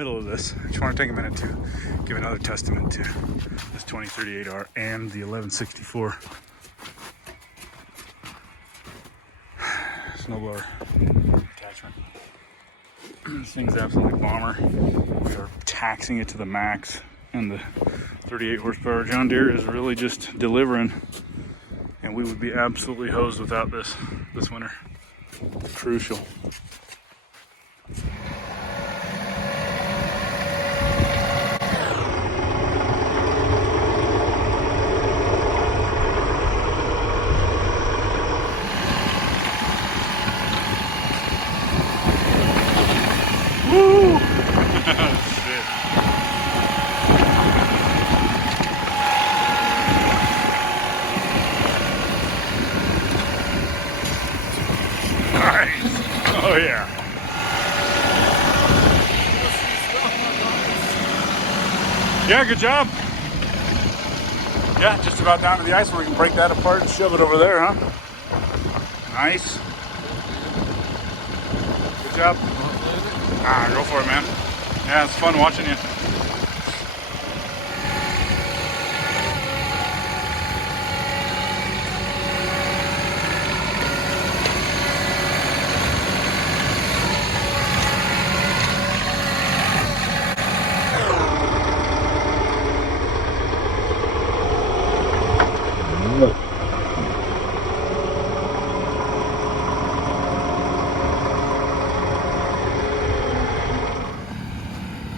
middle of this, I just want to take a minute to give another testament to this 2038R and the 1164 snowblower attachment. This thing's absolutely bomber. We are taxing it to the max, and the 38 horsepower John Deere is really just delivering. And we would be absolutely hosed without this winter. It's crucial. Woo! Shit. Nice. Oh yeah. Yeah, good job. Yeah, just about down to the ice where we can break that apart and shove it over there, huh? Nice. Good job. Ah, go for it, man. Yeah, it's fun watching you.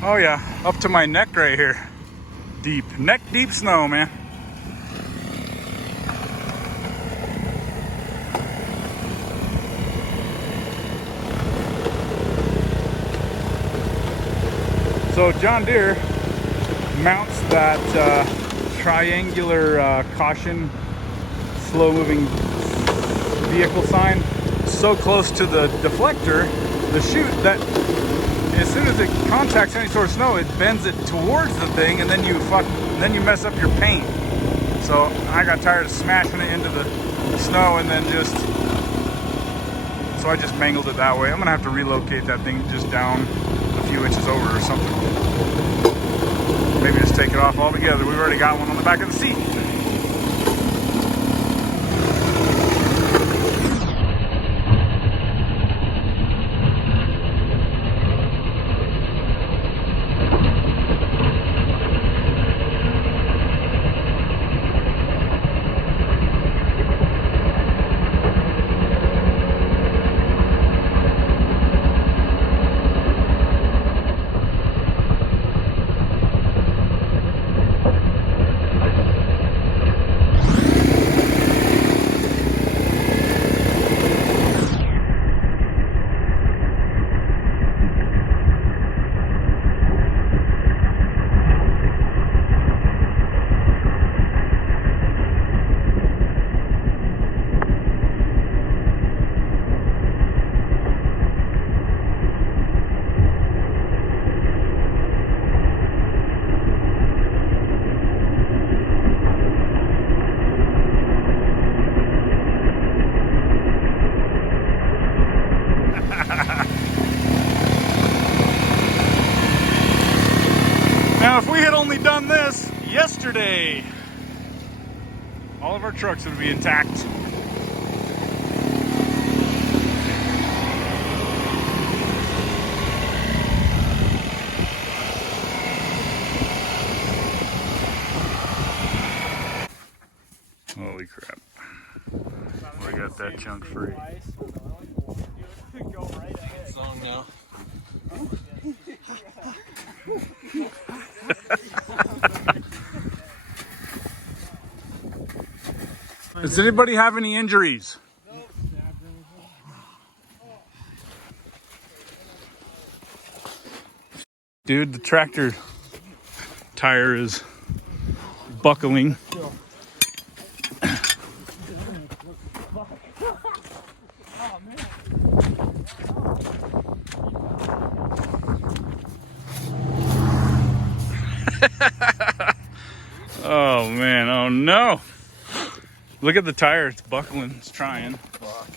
Oh yeah, up to my neck right here. Deep, neck deep snow, man. So John Deere mounts that triangular caution, slow moving vehicle sign so close to the deflector, the chute, that as soon as it contacts any sort of snow, it bends it towards the thing, and then you mess up your paint. So I got tired of smashing it into the snow, and then so I just mangled it that way. I'm gonna have to relocate that thing just down a few inches over or something. Maybe just take it off altogether. We've already got one on the back of the seat. Now, if we had only done this yesterday, all of our trucks would be intact. Holy crap. We got that chunk free. Song now. Does anybody have any injuries? Dude, the tractor tire is buckling. Oh man, oh no. Look at the tire, it's buckling, it's trying. Fuck.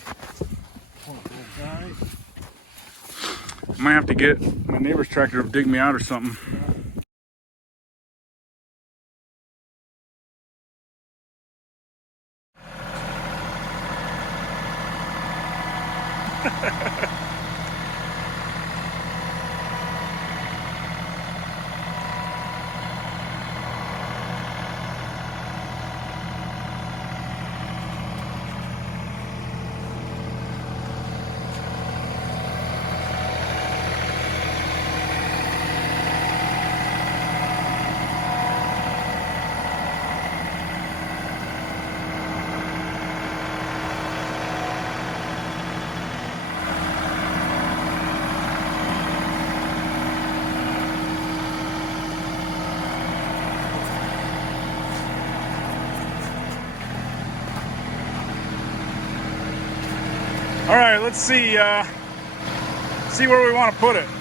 might have to get my neighbor's tractor to dig me out or something. All right, let's see where we want to put it.